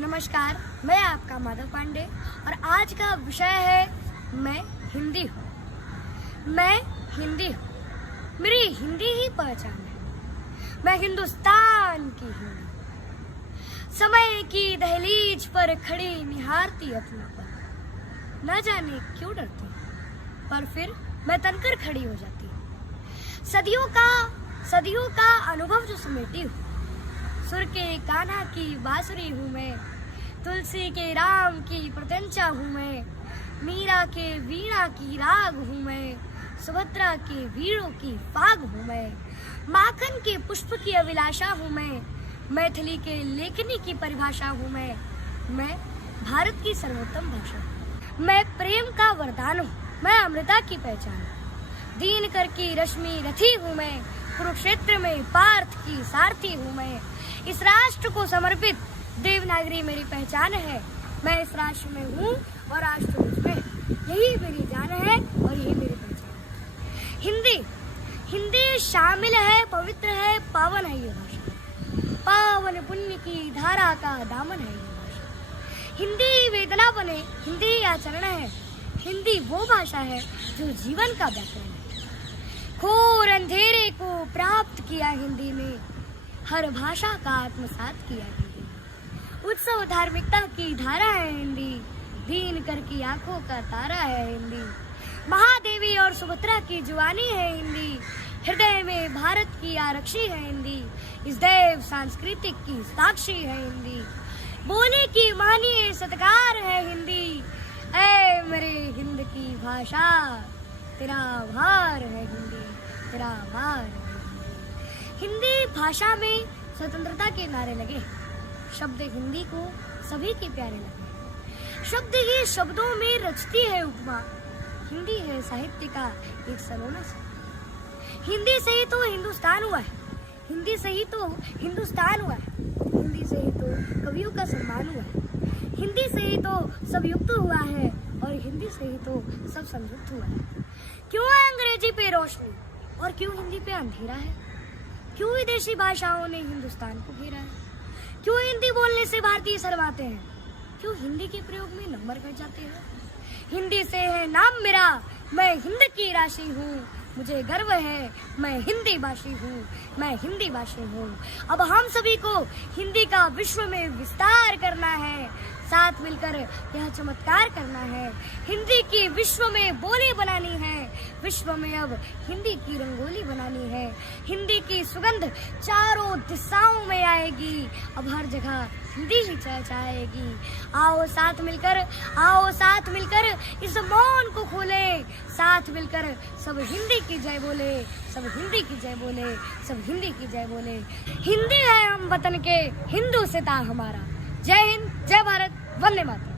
नमस्कार, मैं आपका माधव पांडे और आज का विषय है मैं हिंदी हूँ। मैं हिंदी हूँ, मेरी हिंदी ही पहचान है। मैं हिंदुस्तान की हिंदी, समय की दहलीज पर खड़ी निहारती अपना पल। न जाने क्यों डरती, पर फिर मैं तनकर खड़ी हो जाती हूँ। सदियों का अनुभव जो समेटी हूँ। सुर के कान्हा की बांसुरी हूँ मैं, तुलसी के राम की प्रत्यंचा हूँ मैं, मीरा के वीणा की राग हूँ मैं, सुभद्रा के वीरों की फाग हूँ मैं, माखन के पुष्प की अभिलाषा हूँ मैं, मैथिली के लेखनी की परिभाषा हूँ मैं भारत की सर्वोत्तम भाषा, मैं प्रेम का वरदान हूँ, मैं अमृता की पहचान, दीन कर की रश्मि रथी हूँ मैं, कुरुक्षेत्र में पार्थ की सारथी हूँ मैं, इस राष्ट्र को समर्पित देवनागरी मेरी पहचान है। मैं इस राष्ट्र में हूँ और राष्ट्र मुझ में, यही मेरी जान है और यही मेरी पहचान है। हिंदी शामिल है, पवित्र है, पावन है ये भाषा, पावन पुण्य की धारा का दामन है ये भाषा। हिंदी वेदना बने, हिंदी आचरण है, हिंदी वो भाषा है जो जीवन का व्याकरण है। घोर अंधेरे को प्राप्त किया हिंदी में, हर भाषा का आत्मसात किया हिंदी, उत्सव धार्मिकता की धारा है हिंदी, दीन कर की आंखों का तारा है हिंदी, महादेवी और सुभद्रा की जुबानी है हिंदी, हृदय में भारत की आरक्षी है हिंदी, इस देव सांस्कृतिक की साक्षी है हिंदी, बोले की मानिए सत्कार है हिंदी, ऐ मेरे हिंद की भाषा तेरा आभार है हिंदी, तेरा आभार है। हिंदी भाषा में स्वतंत्रता के नारे लगे, शब्द हिंदी को सभी के प्यारे लगे, शब्द ही शब्दों में रचती है उपमा, हिंदी है साहित्य का एक सलोना सा। हिंदी से ही तो हिंदुस्तान हुआ है, हिंदी से ही तो हिंदुस्तान हुआ है, हिंदी से ही तो कवियों का सम्मान हुआ है, हिंदी से ही तो सब युक्त हुआ है और हिंदी से ही तो सब संयुक्त हुआ है। क्यों है अंग्रेजी पे रोशनी और क्यों हिंदी पे अंधेरा है? क्यों विदेशी भाषाओं ने हिंदुस्तान को घेरा है? क्यों हिंदी बोलने से भारतीय शर्माते हैं? क्यों हिंदी के प्रयोग में नंबर कट जाते हैं? हिंदी से है नाम मेरा, मैं हिंद की राशि हूँ, मुझे गर्व है मैं हिंदी भाषी हूँ, मैं हिंदी भाषी हूँ। अब हम सभी को हिंदी का विश्व में विस्तार करना है, साथ मिलकर यह चमत्कार करना है, हिंदी की विश्व में बोली बनानी है, विश्व में अब हिंदी की रंगोली बनानी है, हिंदी की सुगंध चारों दिशाओं में आएगी, अब हर जगह हिंदी ही चहचहाएगी। आओ साथ मिलकर इस मौन को खोले, साथ मिलकर सब हिंदी की जय बोले, सब हिंदी की जय बोले, सब हिंदी की जय बोले। हिंदी है हम वतन के, हिंदू सिता हमारा। जय हिंद, जय भारत, वंदे मातरम।